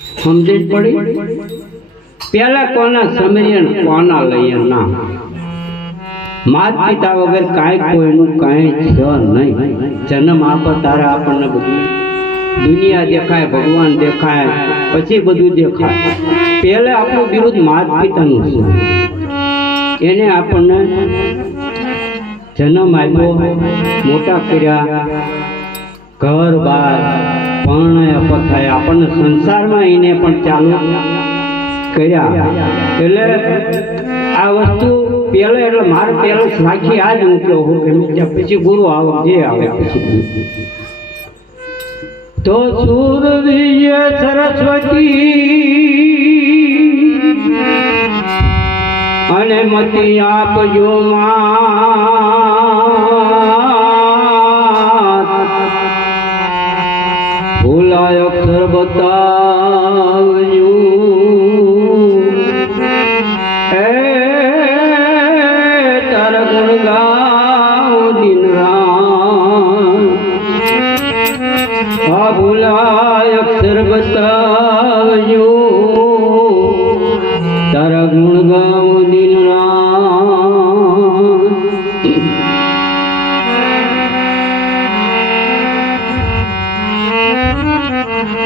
સમજણ પડી? પેલા કોના સમરીએ કોના લઈએ ના? માત પિતા વગર કાંઈ કોઈનું કાંઈ છે નહીં. જન્મ આપો તારા આપણને બધું. દુનિયા દેખાય, ભગવાન દેખાય, પછી બધું દેખાય. પહેલે આપણું વિરુદ્ધ માત પિતાનું છે. એને આપણને જન્મ આપ્યો, મોટા કર્યા, ઘર બાર પરણે પણ સંસારમાં એને પણ ચાલુ કર્યા. એટલે આ વસ્તુ પેલે એટલે મારે પેલો સાખી આ જ મૂક્યો હું પછી ગુરુ આવે, જે આવે પછી તો સૂર્ય સરસ્વતી અને મતી આપજો માં জগতা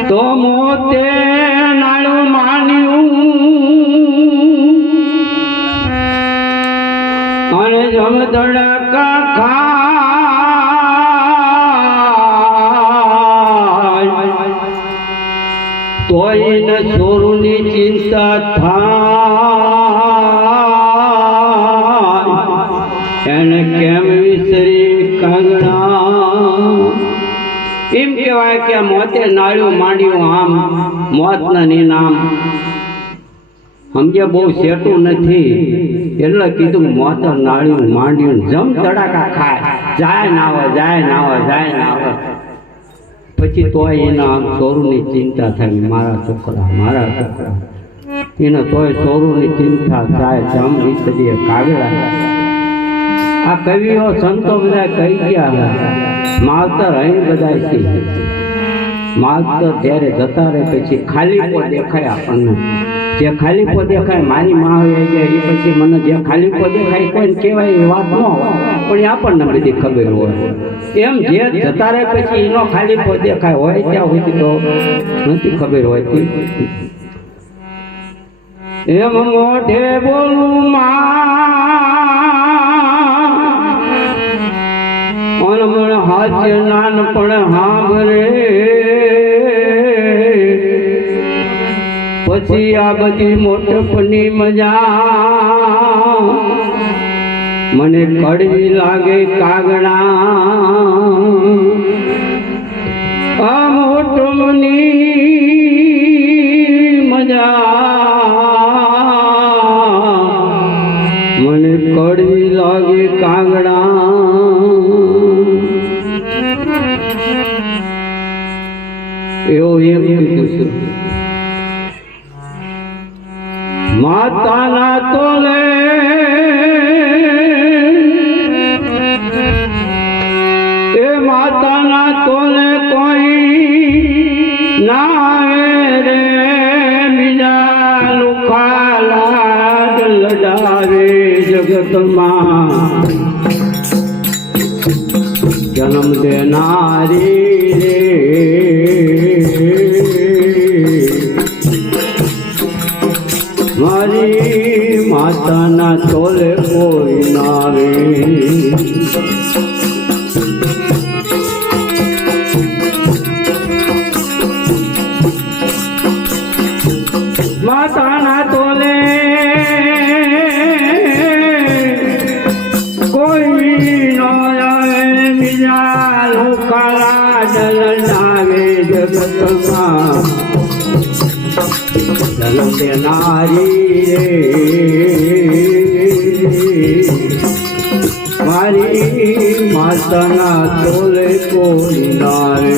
તો મોતે નાળ્યું માંડ્યું આમ, મોતના નિનામ. સમજે બહુ સેટું નથી. એટલે કીધું, મોત નાળ્યું માંડ્યું, જમ તડાકા ખાય. જાય નાવે જાય નાવે જાય નાવે પછી તોય એના ચોરુની ચિંતા થાય, મારા છોકરા મારા છોકરા. એને તોય ચોરુની ચિંતા થાય, જમ વિસરીએ કાગડા. આ કવિઓ સંતો બધા કહી ગયા, માવતર અહીં બધા માવતર ત્યારે જતા રહે પછી ખાલીપો દેખાય આપણને. જે ખાલીપો દેખાય, મારી માં આવી જાય એ પછી મને જે ખાલીપો દેખાય કોઈને કહેવાય એ વાત ન હોય, પણ એ આપણને બધી ખબર હોય. એમ જે જતા રહે પછી એનો ખાલીપો દેખાય હોય ત્યાં સુધી તો નથી ખબર હોતી. એમ મોઢે બોલું માં અનમણ હાથ નાનપણ હાંભરે. પછી આ બધી મોટપની મજા. મને કડવી લાગે કાગડા ના રે બીજા લુખા લાડ લડાવે જગતમાં. જન્મ દેનારી રે. મારી માતાના તોલે કોઈ ના જન્મ દેનારી રે મારી માતાના તોલે કોઈ ના રે.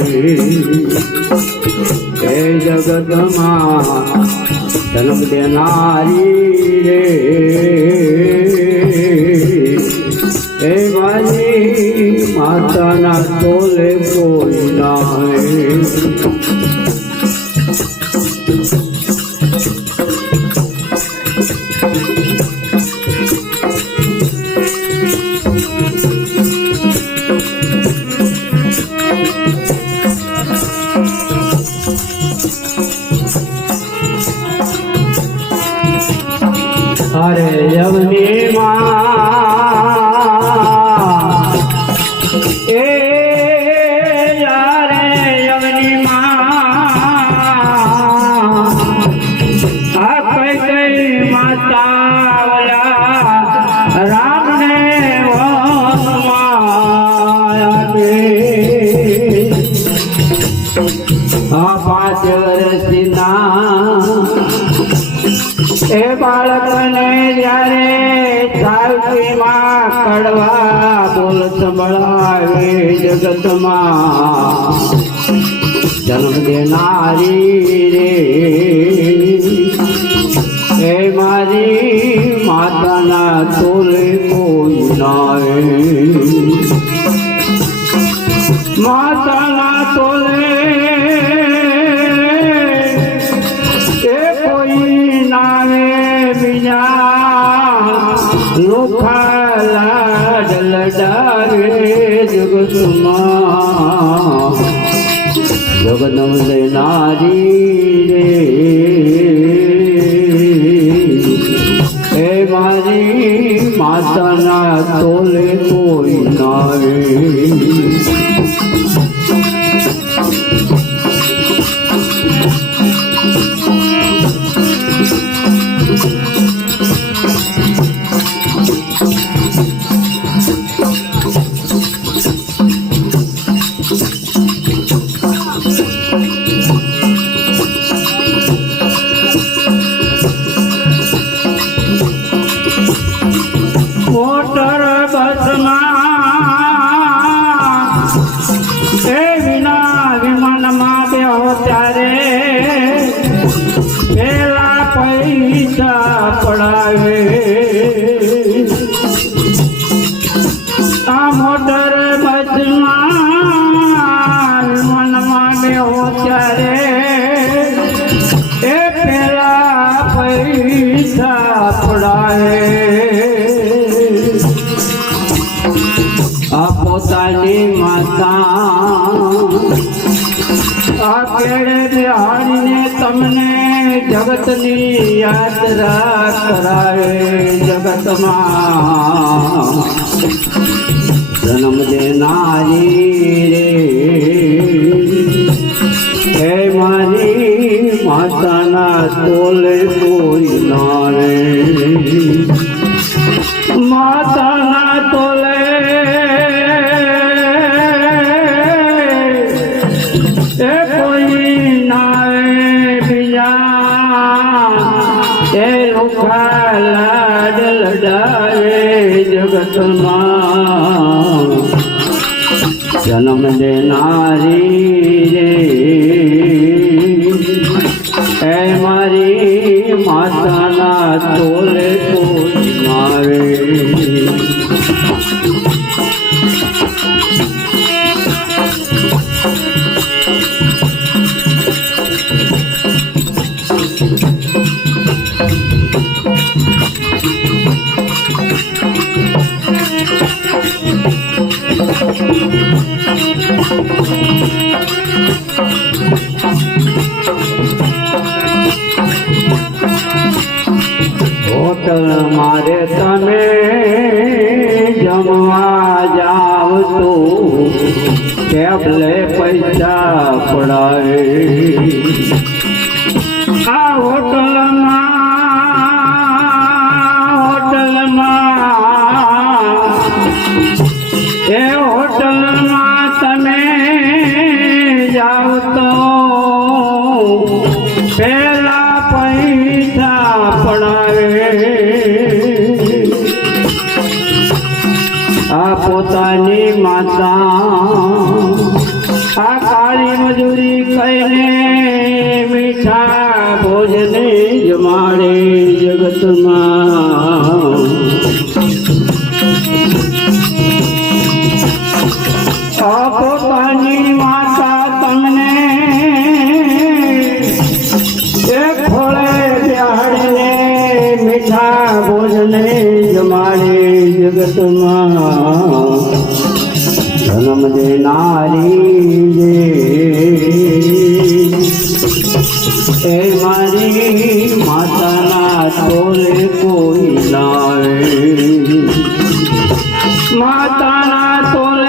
હે જગતમાં જન્મ દેનારી રે હે મારી માતાના તોલે કોઈ Yeah. સાવતીમાં કડવા બોલ સંભળાવે જગતમાં. જન્મ દેનારી રે. એ મારી માતાના તોલે કોઈ નાય માતાના તોલે લોખા લાડ લડાવે જગતમાં જગદમ નારી પોતાની માતા. આ કેળે બિહારીને તમને જગતની યાત્રા કરાવે જગતમાં. જન્મ દેનારી રે. હે મારી માતાના તોલે કોઈ ના માતાના જન્મ દેનારી રે. એ મારી માતાના તોલે કોઈ પોતાની માતા તમને એક ખોળે બિહાડીને મીઠા ભોજને જમાડે જગતમાં જન્મ દેનારી રે એ મારી માતાના તોલે કોઈ લાવે માતાના તોલે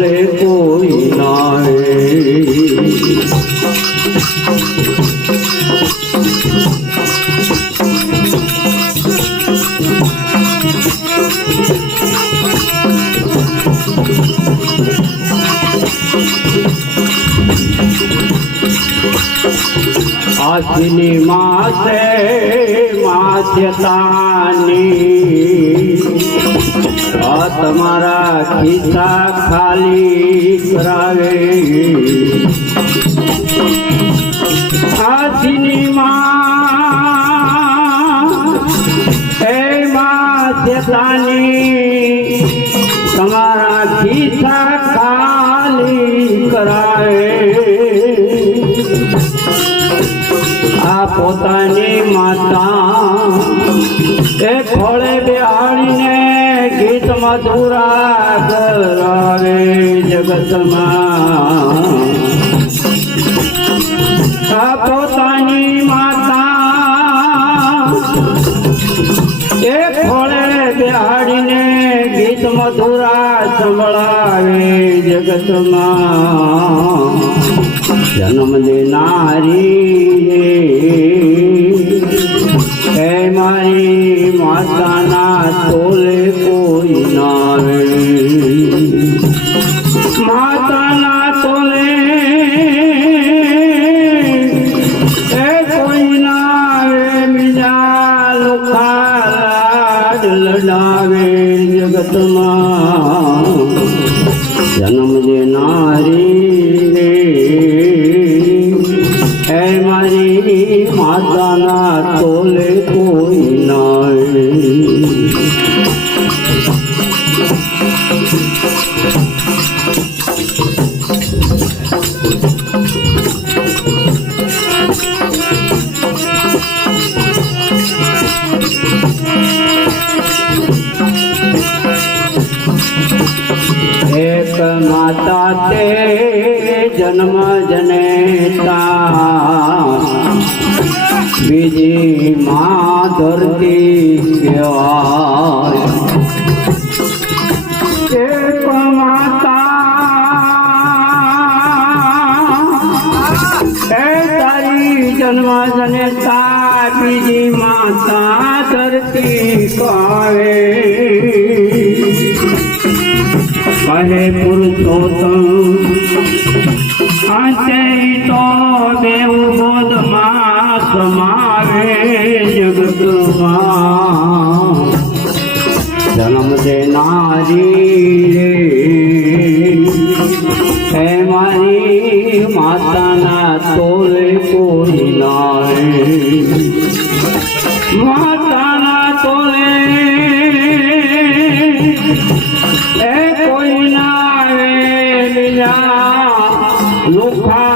તોલે કોઈ નાય આશીની માસે માધ્યતાની આ તમારા ખિસ્સા ખાલી કરાવે. આશીની માં એ માધ્યતાની તમારા ખિસ્સા ખાલી કરાવે. આ પોતાની માતા એ ખોળે મધુરા કરાવે જગતમાં પોતાની માતા એ ખોળે બિહાડીને ગીત મધુરા સંભળાવે જગતમાં. જન્મ દેનારી મારી માતાના તોલે કોઈ નહીં એક માતા તે જન્મ જનેતા બીજી માં ધરતી એ કોઈ નાવે બીજા લુખાલા